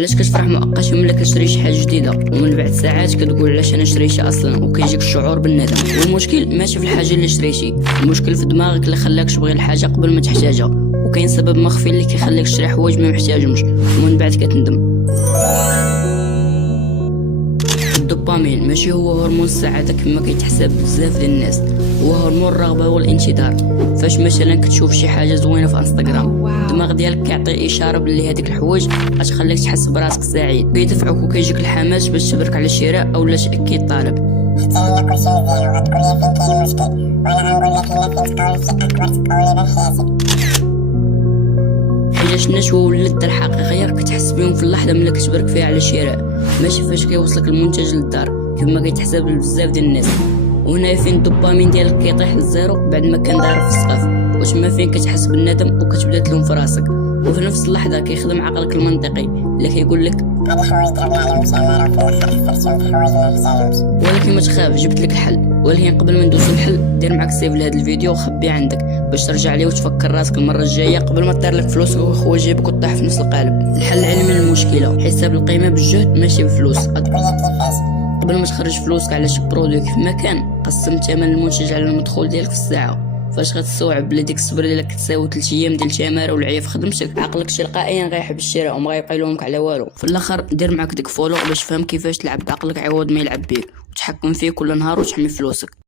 علاش كتفرح مؤقتا ملي كتشري شي حاجه جديده ومن بعد ساعات كتقول علاش انا شريتها اصلا، وكيجيك الشعور بالندم. والمشكل ماشي في الحاجه اللي شريتي، المشكل في دماغك اللي خلاك تبغي الحاجه قبل ما تحتاجها. وكاين سبب مخفي اللي كيخليك تشري حوايج ما محتاجهمش ومن بعد كتندم. الدوبامين ماشي هو هرمون السعاده كما كيتحسب بزاف ديال الناس، هو هرمون الرغبه والانتظار. فاش مثلا كتشوف شي حاجه زوينه في انستغرام، الدماغ ديالك كيعطي اشاره بلي هذيك الحوايج غتخليك تحس براسك سعيد، كيدفعوك وكيجيك الحماس باش تبرك على الشراء اولا تاكد الطلب. حتى الا كلشي مزيان وغتقول لي فين كاين المشكل، وانا غنقول لك الا فين تقاول في اكبر تقاولي في حياتي. حاجه النشوه واللذه الحقيقيه كتحس بهم في اللحظه ملي كتبرك فيها على الشراء، ماشي فاش كيوصلك المنتج للدار كما كيتحسب بزاف ديال الناس. وهنا فين الدوبامين ديالك كيطيح للزيرو بعد ما كان داير في السقف، وتما فين كتحس بالندم وكتبدا تلوم في راسك. وفي نفس اللحظه كيخدم عقلك المنطقي اللي كيقول لك هاد الحوايج ضربنا عليهم شمارة وفي الاخر خسرتهم في حوايج ما محتاجهمش. ولكن ما تخاف، جبت لك الحل. ولكن قبل ما ندوزو الحل، دير معاك سيف لهذا الفيديو وخبيه عندك باش ترجع ليه وتفكر راسك المره الجايه قبل ما تطير لك فلوسك وخوي جيبك وتطيح في نفس القالب. الحل العلمي للمشكله حساب القيمه بالجهد ماشي بفلوس. تقول لي كيفاش؟ قبل ما تخرج فلوسك على شي برودوي في مكان، قسم ثمن المنتج على المدخول ديالك في الساعه. فاش غتستوعب بلي ديك الصبر ديالك كتساوي 3 ايام ديال التماره والعيا في خدمتك، عقلك تلقائيا غيحب الشراء وما غيبقى يلومك على والو. في الاخر دير معاك ديك فولو باش تفهم كيفاش تلعب بعقلك عوض ما يلعب بيك، وتحكم فيه كل نهار وتحمي فلوسك.